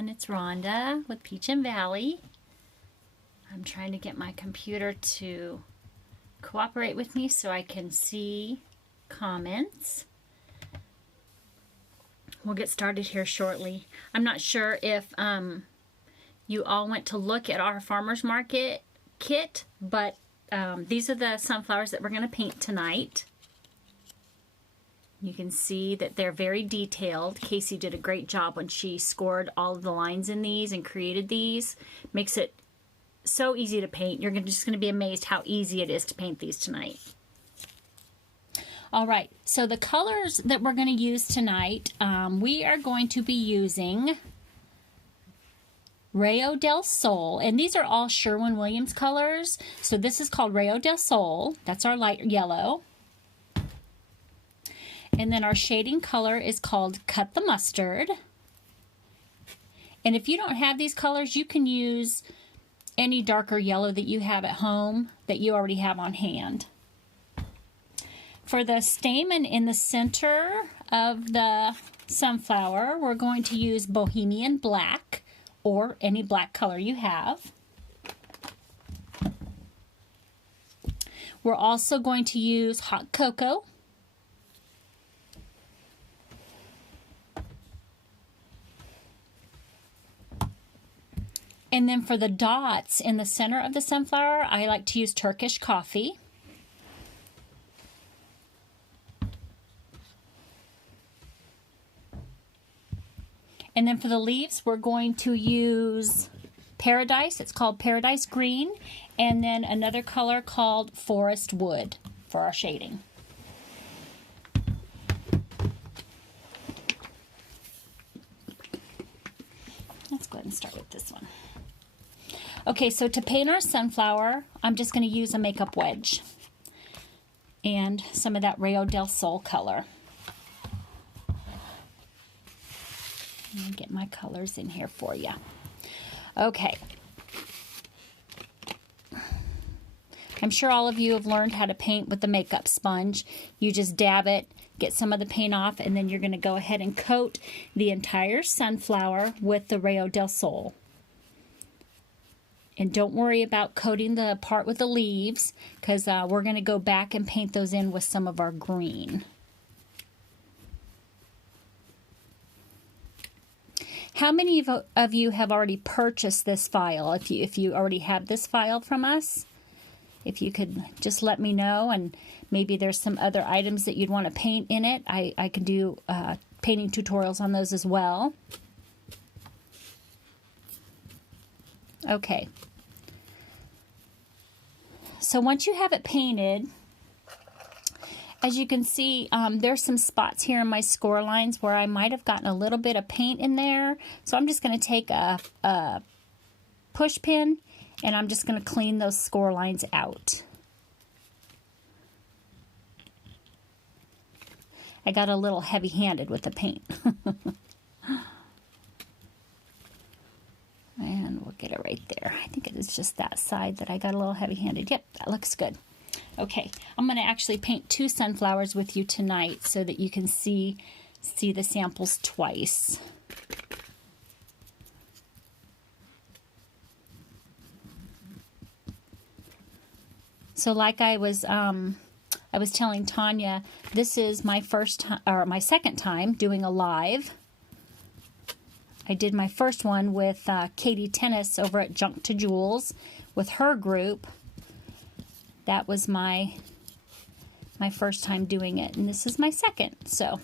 everyone, it's Rhonda with Peach and Valley. I'm trying to get my computer to cooperate with me so I can see comments. We'll get started here shortly. I'm not sure if you all went to look at our farmer's market kit, but these are the sunflowers that we're going to paint tonight. You can see that they're very detailed. Casey did a great job when she scored all of the lines in these and created these. Makes it so easy to paint. You're just going to be amazed how easy it is to paint these tonight. All right, so the colors that we're going to use tonight, we are going to be using Rayo del Sol, and these are all Sherwin-Williams colors. So this is called Rayo del Sol. That's our light yellow. And then our shading color is called Cut the Mustard. And if you don't have these colors, you can use any darker yellow that you have at home that you already have on hand. For the stamen in the center of the sunflower, we're going to use Bohemian Black or any black color you have. We're also going to use Hot Cocoa. And then for the dots in the center of the sunflower, I like to use Turkish Coffee. And then for the leaves, we're going to use Paradise. It's called Paradise Green. And then another color called Forest Wood for our shading. Let's go ahead and start with this one. Okay, so to paint our sunflower, I'm just going to use a makeup wedge and some of that Rayo del Sol color. Let me get my colors in here for you. Okay. I'm sure all of you have learned how to paint with the makeup sponge. You just dab it, get some of the paint off, and then you're going to go ahead and coat the entire sunflower with the Rayo del Sol. And don't worry about coating the part with the leaves, because we're going to go back and paint those in with some of our green. How many of you have already purchased this file? If you already have this file from us, if you could just let me know, and maybe there's some other items that you'd want to paint in it. I can do painting tutorials on those as well. Okay. So once you have it painted, as you can see, there's some spots here in my score lines where I might have gotten a little bit of paint in there. So I'm just going to take a push pin and I'm just going to clean those score lines out. I got a little heavy-handed with the paint. And we'll get it right there. I think it is just that side that I got a little heavy-handed. Yep, that looks good. Okay, I'm going to actually paint two sunflowers with you tonight so that you can see the samples twice. So like I was telling Tanya, this is my my second time doing a live. I did my first one with Katie Tennis over at Junk to Jewels with her group. That was my first time doing it, and this is my second. So,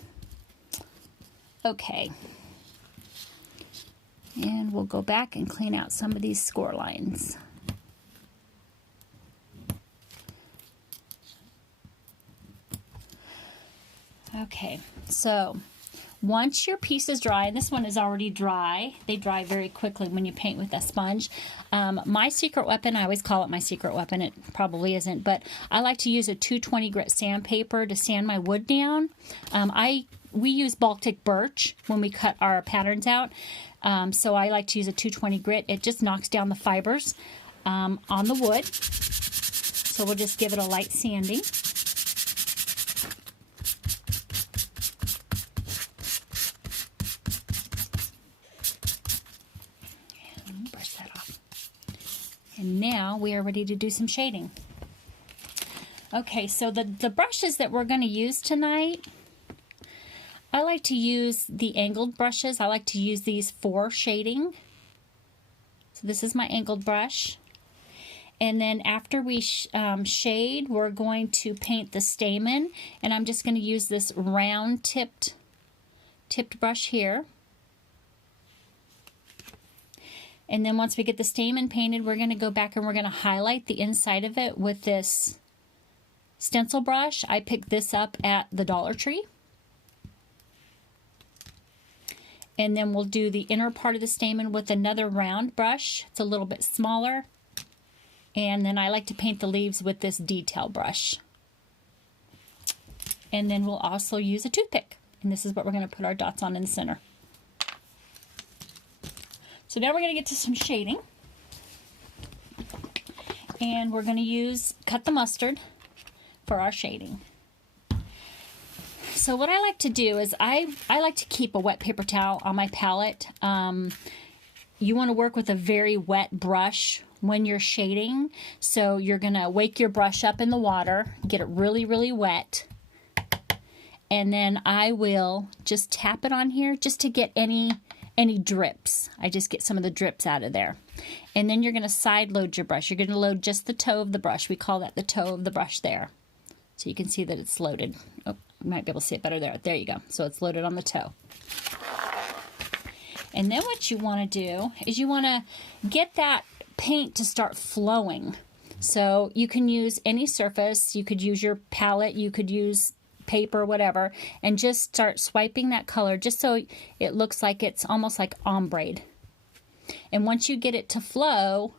okay. And we'll go back and clean out some of these score lines. Okay, so once your piece is dry, and this one is already dry, they dry very quickly when you paint with a sponge. My secret weapon, I always call it my secret weapon, it probably isn't, but I like to use a 220 grit sandpaper to sand my wood down. We use Baltic birch when we cut our patterns out, so I like to use a 220 grit. It just knocks down the fibers on the wood. So we'll just give it a light sanding. And now we are ready to do some shading. Okay, so the brushes that we're going to use tonight, I like to use the angled brushes. I like to use these for shading. So this is my angled brush. And then after we shade, we're going to paint the stamen. And I'm just going to use this round tipped brush here. And then once we get the stamen painted, we're going to go back and we're going to highlight the inside of it with this stencil brush. I picked this up at the Dollar Tree. And then we'll do the inner part of the stamen with another round brush. It's a little bit smaller. And then I like to paint the leaves with this detail brush. And then we'll also use a toothpick. And this is what we're going to put our dots on in the center. So now we're going to get to some shading. And we're going to use Cut the Mustard for our shading. So what I like to do is I like to keep a wet paper towel on my palette. You want to work with a very wet brush when you're shading. So you're going to wake your brush up in the water, get it really, really wet. And then I will just tap it on here just to get any drips. I just get some of the drips out of there. And then you're going to side load your brush. You're going to load just the toe of the brush. We call that the toe of the brush there. So you can see that it's loaded. Oh, you might be able to see it better there. There you go. So it's loaded on the toe. And then what you want to do is you want to get that paint to start flowing. So you can use any surface. You could use your palette. You could use paper, whatever, and just start swiping that color just so it looks like it's almost like ombre. And once you get it to flow,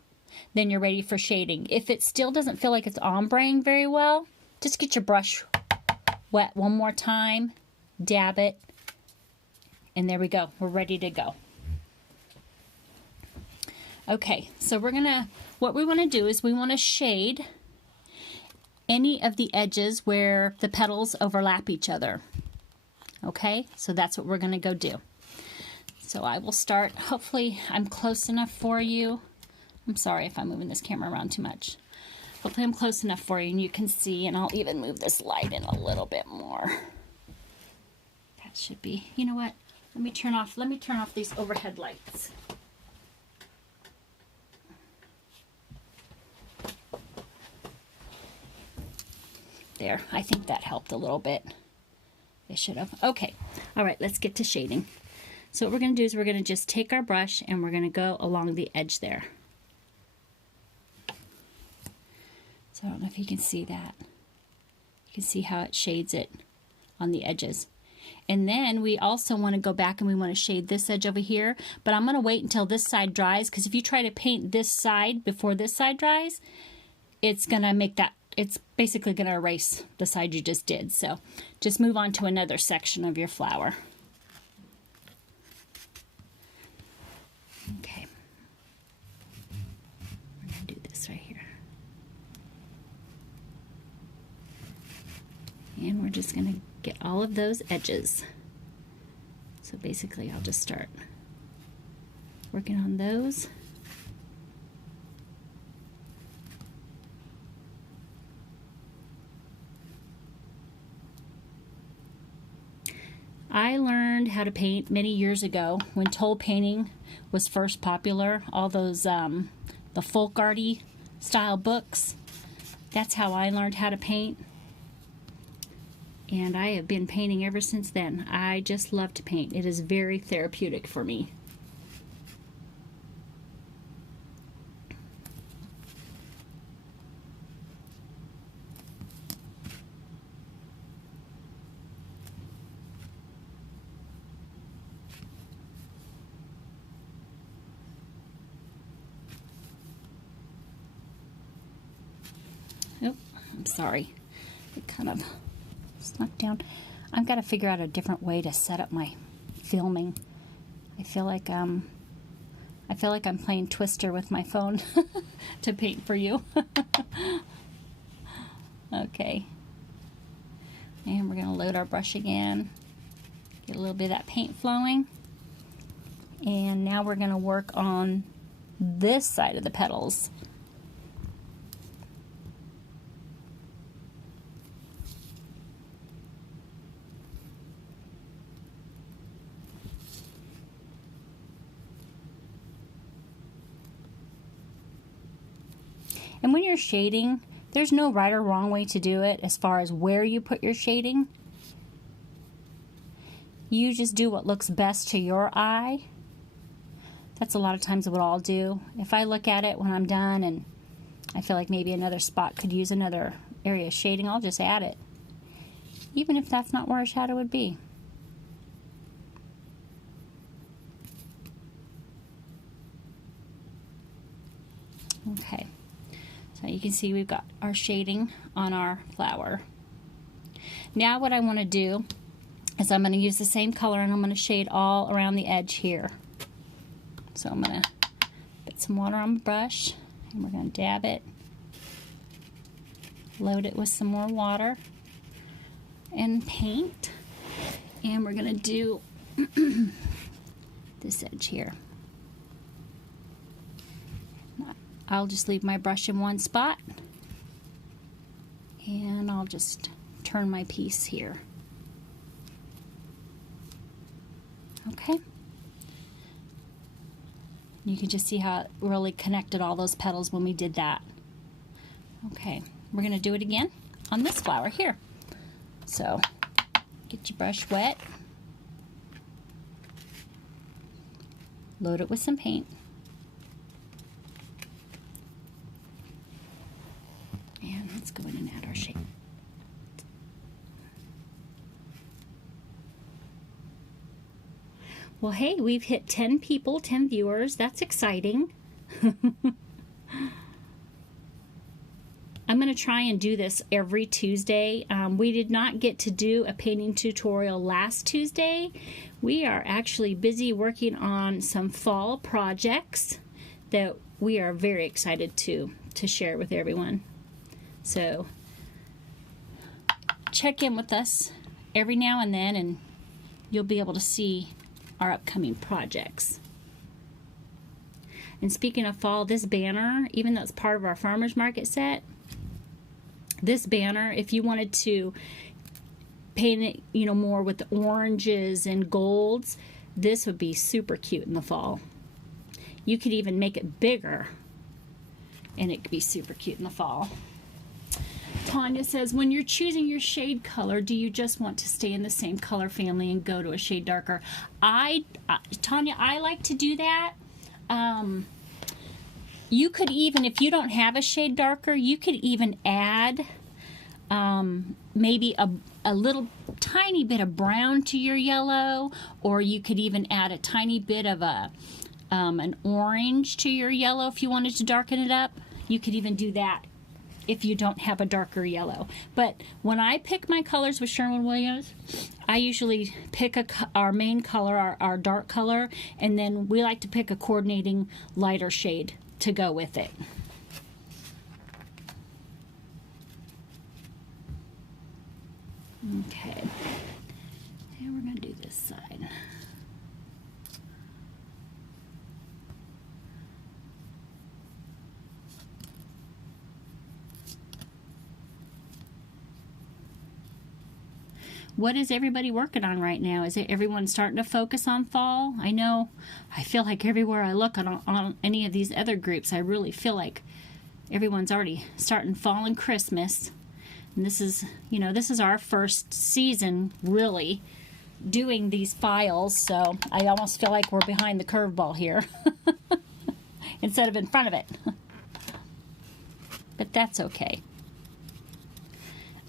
then you're ready for shading. If it still doesn't feel like it's ombreing very well, just get your brush wet one more time, dab it, and there we go. We're ready to go. Okay, so what we want to do is we want to shade any of the edges where the petals overlap each other. Okay, so that's what we're going to go do. So I will start. Hopefully I'm close enough for you. I'm sorry if I'm moving this camera around too much. Hopefully I'm close enough for you and you can see, and I'll even move this light in a little bit more. That should be, you know what? Let me turn off these overhead lights. There, I think that helped a little bit. It should have. Okay, all right, let's get to shading. So what we're going to do is we're going to just take our brush and we're going to go along the edge there. So I don't know if you can see that. You can see how it shades it on the edges. And then we also want to go back and we want to shade this edge over here. But I'm going to wait until this side dries, because if you try to paint this side before this side dries, it's going to make that, it's basically going to erase the side you just did. So just move on to another section of your flower. Okay. We're going to do this right here. And we're just going to get all of those edges. So basically I'll just start working on those. I learned how to paint many years ago when toll painting was first popular. All those the folk arty style books. That's how I learned how to paint. And I have been painting ever since then. I just love to paint. It is very therapeutic for me. Oh, I'm sorry. It kind of snuck down. I've got to figure out a different way to set up my filming. I feel like I'm playing Twister with my phone to paint for you. Okay. And we're going to load our brush again. Get a little bit of that paint flowing. And now we're going to work on this side of the petals. And when you're shading, there's no right or wrong way to do it as far as where you put your shading. You just do what looks best to your eye. That's a lot of times what I'll do. If I look at it when I'm done and I feel like maybe another spot could use another area of shading, I'll just add it, even if that's not where a shadow would be. Okay, so you can see we've got our shading on our flower. Now what I want to do is I'm going to use the same color and I'm going to shade all around the edge here. So I'm going to put some water on the brush and we're going to dab it, load it with some more water and paint, and we're going to do this edge here. I'll just leave my brush in one spot and I'll just turn my piece here. Okay. You can just see how it really connected all those petals when we did that. Okay, we're going to do it again on this flower here. So, get your brush wet. Load it with some paint. And let's go in and add our shade. Well, hey, we've hit 10 people, 10 viewers. That's exciting. I'm going to try and do this every Tuesday. We did not get to do a painting tutorial last Tuesday. We are actually busy working on some fall projects that we are very excited to share with everyone. So check in with us every now and then and you'll be able to see our upcoming projects. And speaking of fall, this banner, even though it's part of our farmers market set, this banner, if you wanted to paint it, you know, more with the oranges and golds, this would be super cute in the fall. You could even make it bigger and it could be super cute in the fall. Tanya says, when you're choosing your shade color, do you just want to stay in the same color family and go to a shade darker? Tanya, I like to do that. You could even, if you don't have a shade darker, you could even add maybe a little tiny bit of brown to your yellow, or you could even add a tiny bit of an orange to your yellow if you wanted to darken it up. You could even do that if you don't have a darker yellow. But when I pick my colors with Sherwin-Williams, I usually pick our main color, our dark color, and then we like to pick a coordinating lighter shade to go with it. Okay, and we're going to do this side. What is everybody working on right now? Is it everyone starting to focus on fall? I know, I feel like everywhere I look on any of these other groups, I really feel like everyone's already starting fall and Christmas. And this is, you know, this is our first season really doing these files, so I almost feel like we're behind the curveball here instead of in front of it. But that's okay.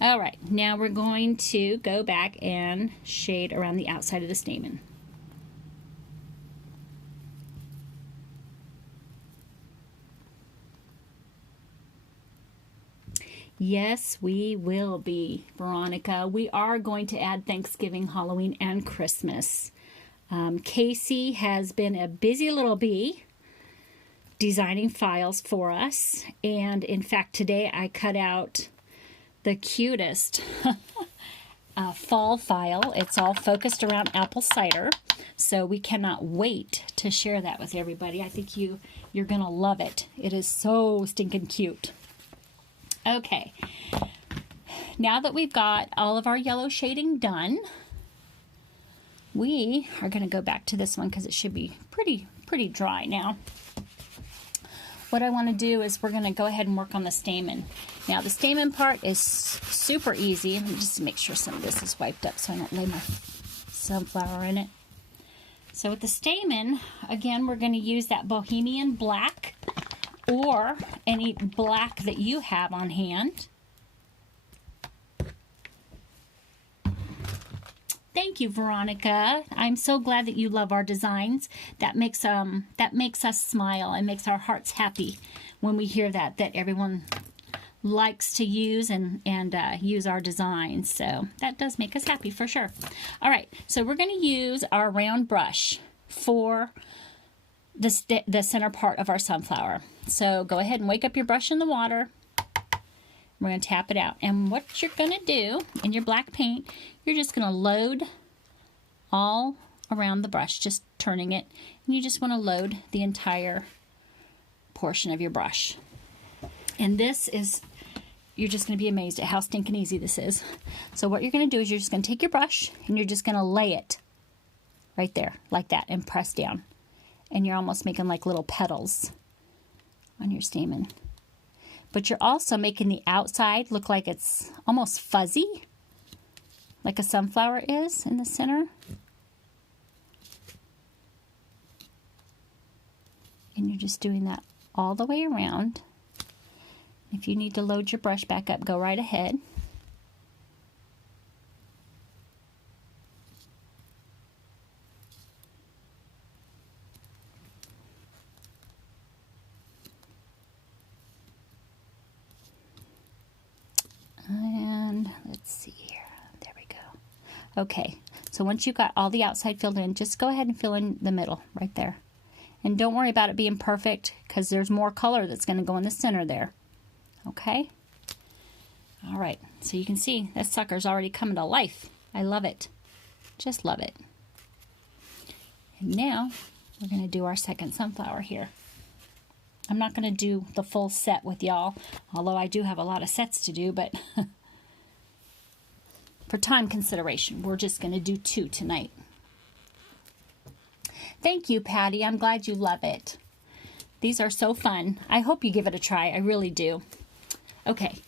All right, now we're going to go back and shade around the outside of the stamen. Yes, we will be, Veronica. We are going to add Thanksgiving, Halloween, and Christmas. Casey has been a busy little bee designing files for us. And in fact, today I cut out the cutest fall file. It's all focused around apple cider. So we cannot wait to share that with everybody. I think you're going to love it. It is so stinking cute. Okay, now that we've got all of our yellow shading done, we are going to go back to this one because it should be pretty dry now. what I want to do is we're going to go ahead and work on the stamen. Now the stamen part is super easy. Let me just make sure some of this is wiped up so I don't lay my sunflower in it. So with the stamen, again, we're going to use that Bohemian black or any black that you have on hand. Thank you, Veronica. I'm so glad that you love our designs. That makes us smile and makes our hearts happy when we hear that everyone likes to use and use our designs. So that does make us happy for sure. All right, so we're going to use our round brush for the center part of our sunflower. So go ahead and wake up your brush in the water. We're going to tap it out. And what you're going to do in your black paint, you're just going to load all around the brush, just turning it. And you just want to load the entire portion of your brush. And this is, you're just going to be amazed at how stinking easy this is. So what you're going to do is you're just going to take your brush and you're just going to lay it right there, like that, and press down. And you're almost making like little petals on your stamen. But you're also making the outside look like it's almost fuzzy, like a sunflower is in the center. And you're just doing that all the way around. If you need to load your brush back up, go right ahead. And let's see here. There we go. Okay, so once you've got all the outside filled in, just go ahead and fill in the middle right there. And don't worry about it being perfect because there's more color that's going to go in the center there. Okay? All right, so you can see that sucker's already coming to life. I love it. Just love it. And now we're going to do our second sunflower here. I'm not going to do the full set with y'all, although I do have a lot of sets to do, but for time consideration, we're just going to do 2 tonight. Thank you, Patty. I'm glad you love it. These are so fun. I hope you give it a try. I really do. Okay,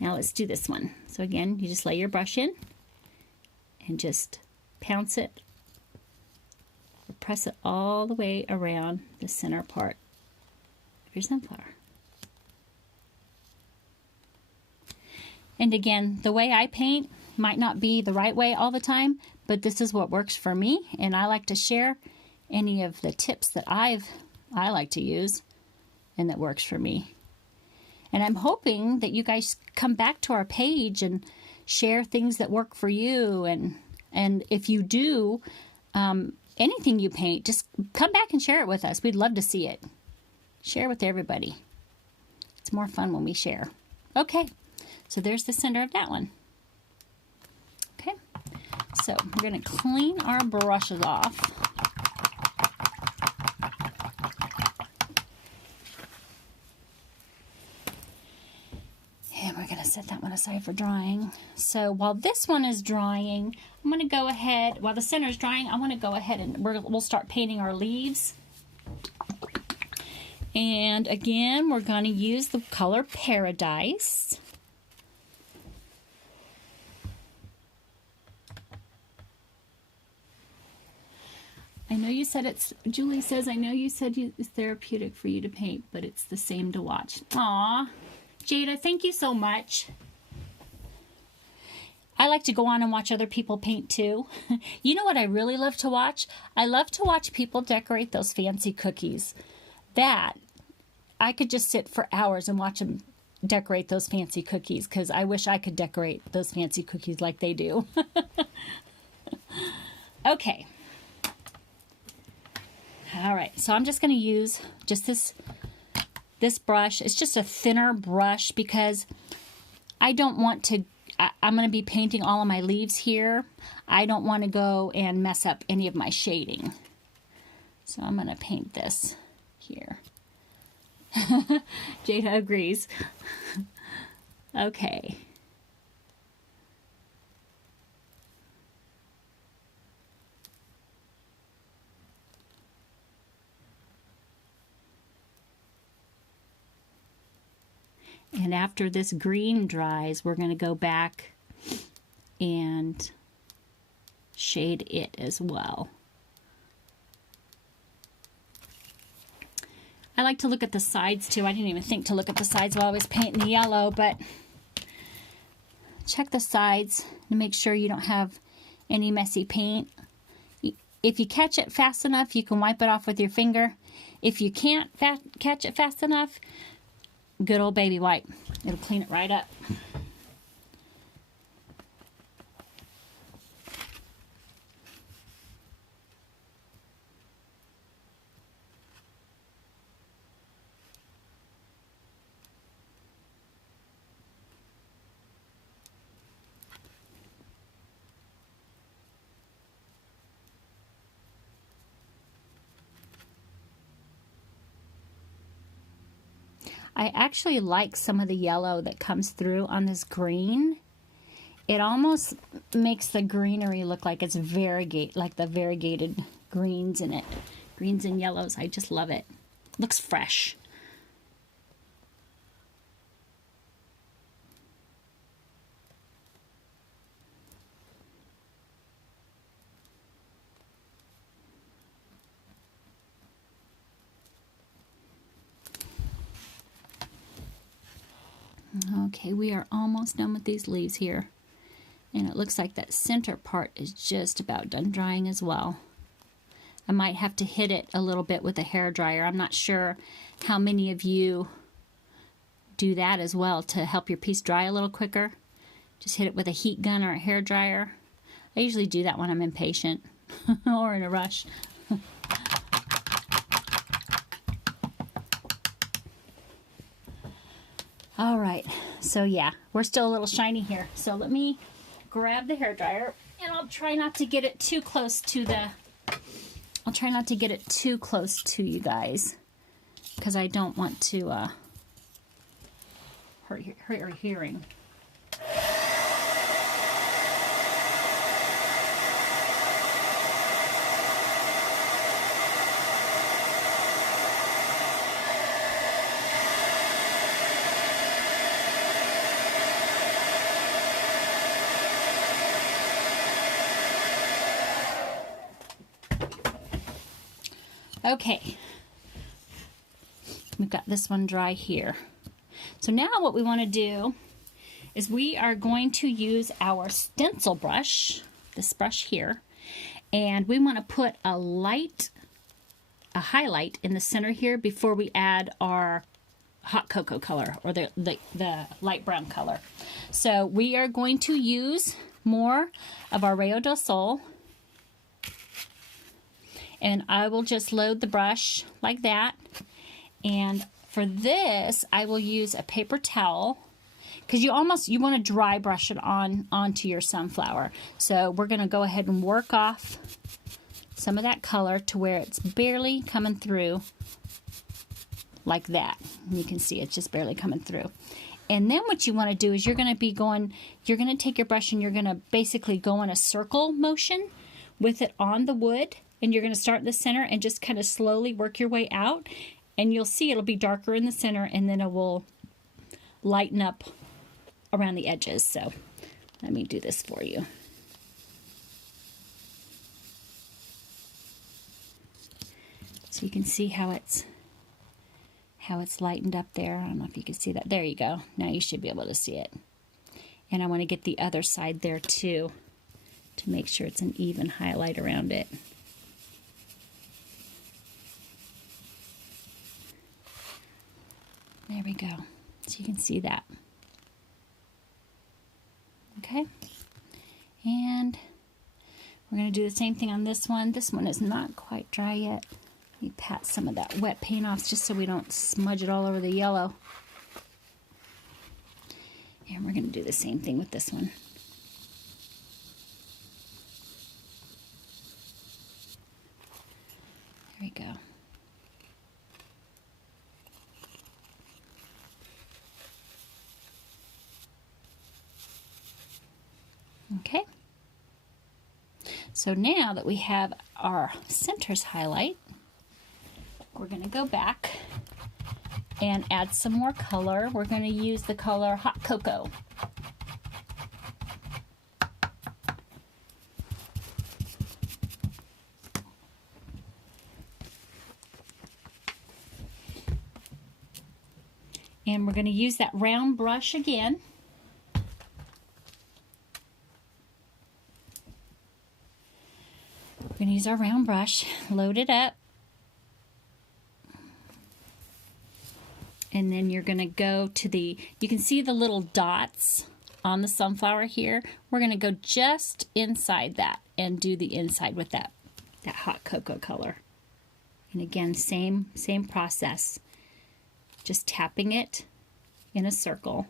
now let's do this one. So again, you just lay your brush in and just pounce it. Press it all the way around the center part of your sunflower. And again, the way I paint might not be the right way all the time, but this is what works for me, and I like to share any of the tips that I like to use and that works for me. And I'm hoping that you guys come back to our page and share things that work for you, and if you do anything you paint, just come back and share it with us. We'd love to see it. Share with everybody. It's more fun when we share. Okay, so there's the center of that one. Okay, so we're going to clean our brushes off. And we're going to set that one aside for drying. So while this one is drying, I'm going to go ahead, while the center is drying, I want to go ahead and we'll start painting our leaves. And again, we're going to use the color Paradise. I know you said it's, Julie says, I know you said it's therapeutic for you to paint, but it's the same to watch. Aw, Jada, thank you so much. I like to go on and watch other people paint too. You know what I really love to watch? I love to watch people decorate those fancy cookies. That, I could just sit for hours and watch them decorate those fancy cookies because I wish I could decorate those fancy cookies like they do. Okay. All right, so I'm just going to use just this brush. It's just a thinner brush because I don't want to, I'm going to be painting all of my leaves here. I don't want to go and mess up any of my shading. So I'm going to paint this here. Jada agrees. Okay. And after this green dries, we're going to go back and shade it as well. I like to look at the sides too. I didn't even think to look at the sides while I was painting the yellow, but check the sides to make sure you don't have any messy paint. If you catch it fast enough, you can wipe it off with your finger. If you can't catch it fast enough, good old baby wipe. It'll clean it right up. I actually like some of the yellow that comes through on this green. It almost makes the greenery look like it's variegated, like the variegated greens in it. Greens and yellows, I just love it. Looks fresh. Okay, we are almost done with these leaves here. And it looks like that center part is just about done drying as well. I might have to hit it a little bit with a hair dryer. I'm not sure how many of you do that as well to help your piece dry a little quicker. Just hit it with a heat gun or a hair dryer. I usually do that when I'm impatient or in a rush. All right, so yeah, we're still a little shiny here. So let me grab the hair dryer, and I'll try not to get it too close to the, I'll try not to get it too close to you guys, because I don't want to hurt your hearing. Okay, we've got this one dry here. So now what we want to do is we are going to use our stencil brush, this brush here, and we want to put a highlight in the center here before we add our hot cocoa color, or the light brown color. So we are going to use more of our Rayo del Sol. And I will just load the brush like that. And for this, I will use a paper towel, because you want to dry brush it onto your sunflower. So we're going to go ahead and work off some of that color to where it's barely coming through like that. And you can see it's just barely coming through. And then what you want to do is you're going to take your brush and you're going to basically go in a circle motion with it on the wood. And you're going to start in the center and just kind of slowly work your way out. And you'll see it'll be darker in the center, and then it will lighten up around the edges. So let me do this for you. So you can see how it's lightened up there. I don't know if you can see that. There you go. Now you should be able to see it. And I want to get the other side there too, to make sure it's an even highlight around it. There we go. So you can see that. Okay. And we're going to do the same thing on this one. This one is not quite dry yet. Let me pat some of that wet paint off just so we don't smudge it all over the yellow. And we're going to do the same thing with this one. There we go. Okay, so now that we have our centers highlight, we're going to go back and add some more color. We're going to use the color Hot Cocoa. And we're going to use that round brush again. We're going to use our round brush, load it up. And then you're going to go to the, you can see the little dots on the sunflower here. We're going to go just inside that and do the inside with that hot cocoa color. And again, same process. Just tapping it in a circle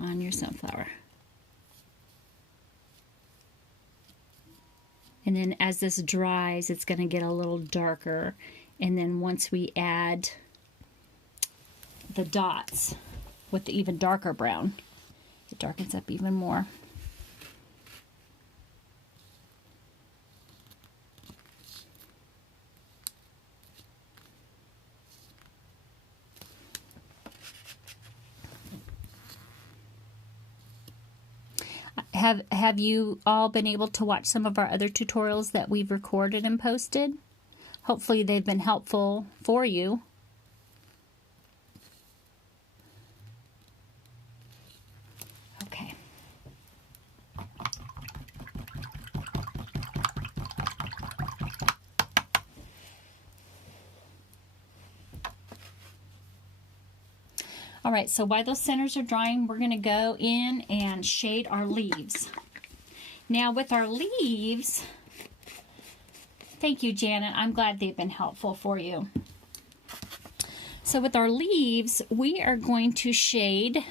on your sunflower. And then as this dries, it's going to get a little darker. And then once we add the dots with the even darker brown, it darkens up even more. Have you all been able to watch some of our other tutorials that we've recorded and posted? Hopefully they've been helpful for you. Okay. All right, so while those centers are drying, we're going to go in and shade our leaves. Now with our leaves, thank you, Janet. I'm glad they've been helpful for you. So with our leaves, we are going to shade.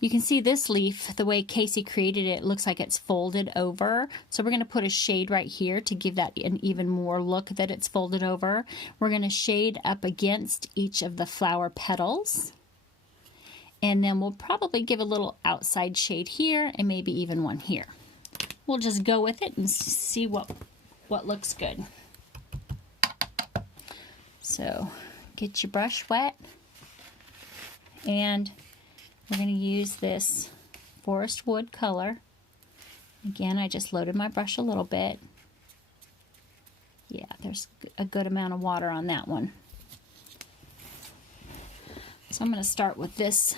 You can see this leaf, the way Casey created it, looks like it's folded over. So we're going to put a shade right here to give that an even more look that it's folded over. We're going to shade up against each of the flower petals. And then we'll probably give a little outside shade here and maybe even one here. We'll just go with it and see what looks good. So get your brush wet, and we're going to use this forest wood color. Again, I just loaded my brush a little bit. Yeah, there's a good amount of water on that one. So I'm going to start with this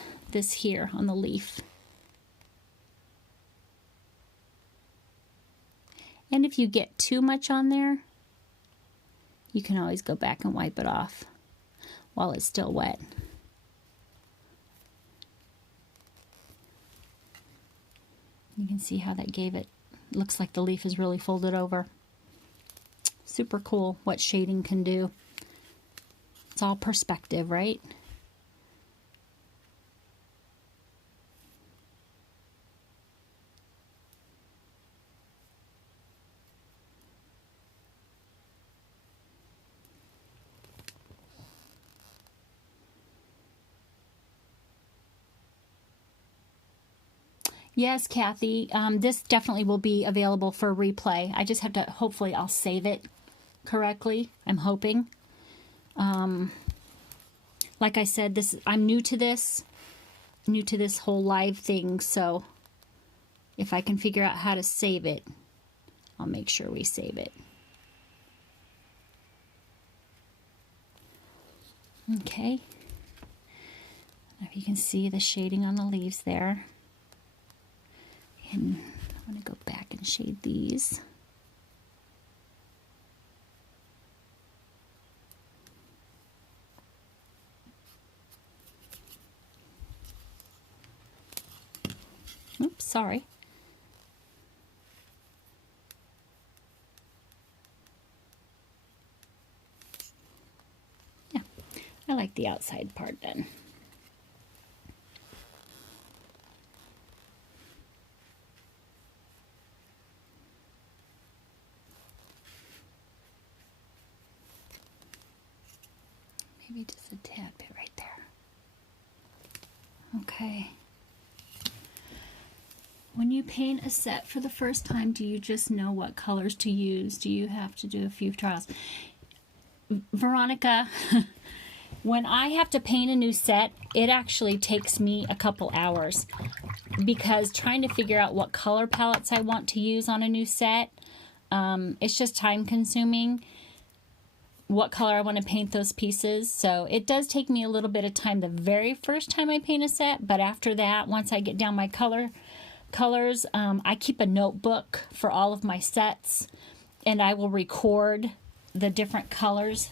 here on the leaf. And if you get too much on there, you can always go back and wipe it off while it's still wet. You can see how that gave it, looks like the leaf is really folded over. Super cool what shading can do. It's all perspective, right? Yes, Kathy, this definitely will be available for replay. I just have to, hopefully I'll save it correctly. I'm hoping. Like I said, I'm new to this whole live thing, so if I can figure out how to save it, I'll make sure we save it. Okay. If you can see the shading on the leaves there. And I'm going to go back and shade these. Oops, sorry. Yeah, I like the outside part done. Maybe just a tad bit right there. Okay. When you paint a set for the first time, do you just know what colors to use? Do you have to do a few trials? Veronica, when I have to paint a new set, it actually takes me a couple hours because trying to figure out what color palettes I want to use on a new set, it's just time consuming. What color I want to paint those pieces. So it does take me a little bit of time the very first time I paint a set, but after that, once I get down my colors, I keep a notebook for all of my sets, and I will record the different colors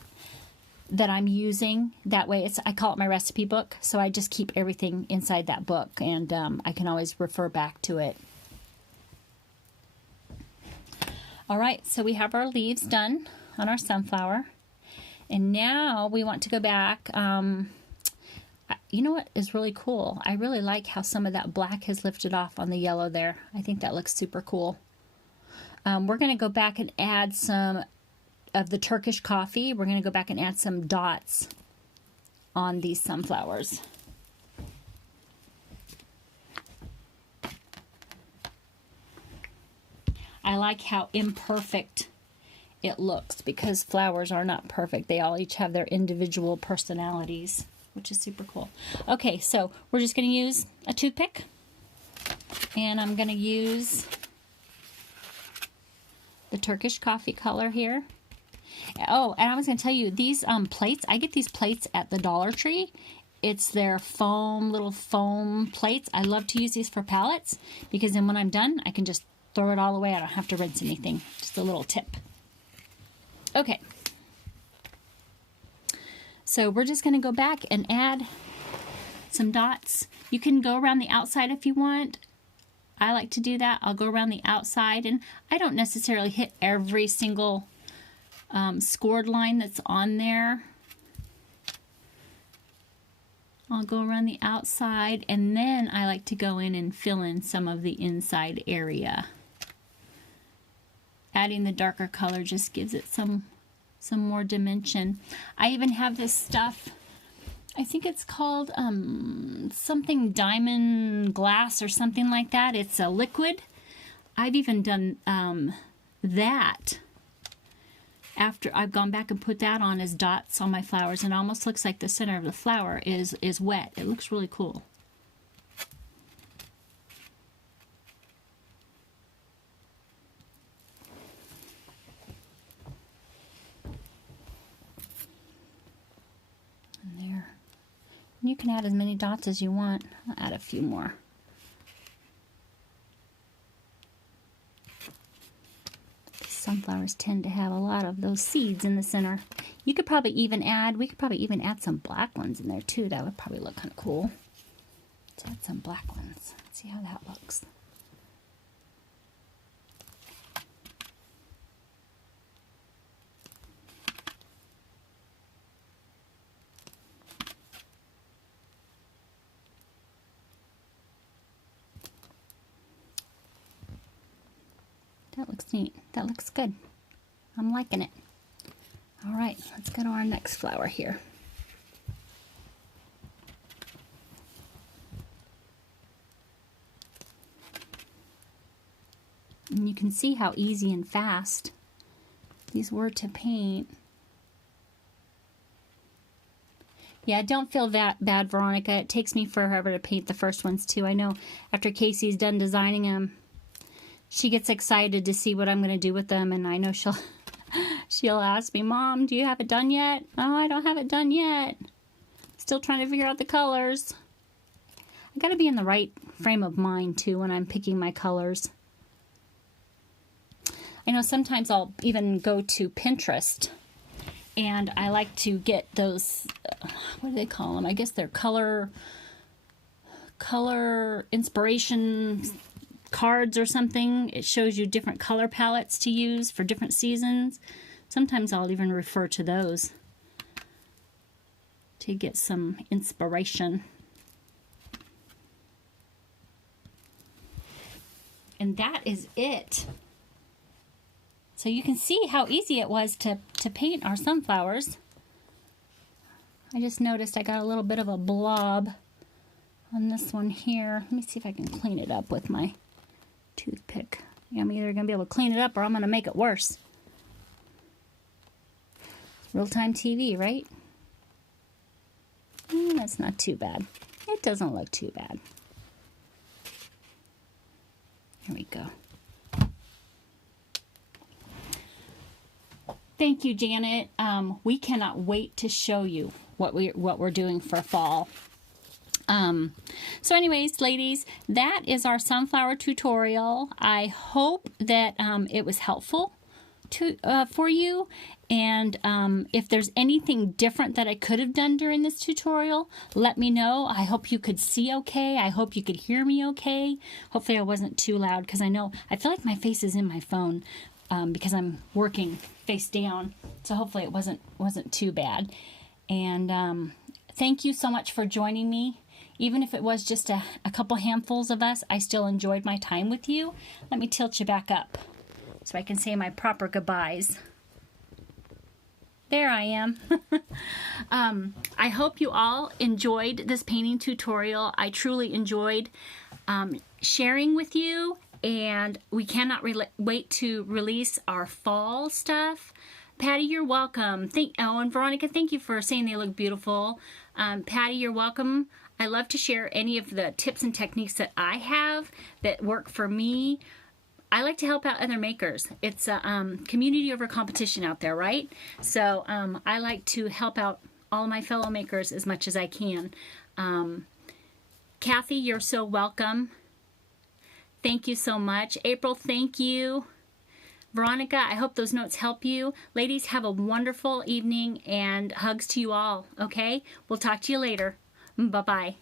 that I'm using. That way, I call it my recipe book, so I just keep everything inside that book, and I can always refer back to it. All right, so we have our leaves done on our sunflower. And now we want to go back. You know what is really cool? I really like how some of that black has lifted off on the yellow there. I think that looks super cool. We're going to go back and add some of the Turkish coffee. We're going to go back and add some dots on these sunflowers. I like how imperfect it looks because flowers are not perfect. They all each have their individual personalities, which is super cool. Okay, so we're just going to use a toothpick, and I'm going to use the Turkish coffee color here. Oh, and I was going to tell you, these plates, I get these plates at the Dollar Tree. It's their little foam plates. I love to use these for palettes because then when I'm done, I can just throw it all away. I don't have to rinse anything. Just a little tip. Okay, so we're just going to go back and add some dots. You can go around the outside if you want. I like to do that. I'll go around the outside, and I don't necessarily hit every single scored line that's on there. I'll go around the outside, and then I like to go in and fill in some of the inside area. Adding the darker color just gives it some more dimension. I even have this stuff, I think it's called something diamond glass or something like that. It's a liquid. I've even done that after I've gone back and put that on as dots on my flowers, and it almost looks like the center of the flower is wet. It looks really cool. You can add as many dots as you want. I'll add a few more. Sunflowers tend to have a lot of those seeds in the center. You could probably even add, we could probably even add some black ones in there too. That would probably look kind of cool. Let's add some black ones. Let's see how that looks. That looks neat. That looks good. I'm liking it. All right, let's go to our next flower here. And you can see how easy and fast these were to paint. Yeah, don't feel that bad, Veronica. It takes me forever to paint the first ones too. I know after Casey's done designing them, she gets excited to see what I'm going to do with them, and I know she'll ask me, Mom, do you have it done yet? Oh, I don't have it done yet. Still trying to figure out the colors. I got to be in the right frame of mind too when I'm picking my colors. I know sometimes I'll even go to Pinterest, and I like to get those, what do they call them? I guess they're color inspiration cards or something. It shows you different color palettes to use for different seasons. Sometimes I'll even refer to those to get some inspiration. And that is it. So you can see how easy it was to paint our sunflowers. I just noticed I got a little bit of a blob on this one here. Let me see if I can clean it up with my toothpick. Yeah, I'm either going to be able to clean it up or I'm going to make it worse. Real-time TV, right? That's not too bad. It doesn't look too bad. Here we go. Thank you, Janet. We cannot wait to show you what we're doing for fall. So anyways, ladies, that is our sunflower tutorial. I hope that it was helpful for you. And if there's anything different that I could have done during this tutorial, let me know. I hope you could see okay. I hope you could hear me okay. Hopefully I wasn't too loud, because I feel like my face is in my phone because I'm working face down. So hopefully it wasn't too bad. And thank you so much for joining me. Even if it was just a couple handfuls of us, I still enjoyed my time with you. Let me tilt you back up so I can say my proper goodbyes. There I am. I hope you all enjoyed this painting tutorial. I truly enjoyed sharing with you, and we cannot wait to release our fall stuff. Patty, you're welcome. And Veronica, thank you for saying they look beautiful. Patty, you're welcome. I love to share any of the tips and techniques that I have that work for me. I like to help out other makers. It's a community over competition out there, right? So I like to help out all my fellow makers as much as I can. Kathy, you're so welcome. Thank you so much. April, thank you. Veronica, I hope those notes help you. Ladies, have a wonderful evening, and hugs to you all, okay? We'll talk to you later. Bye-bye.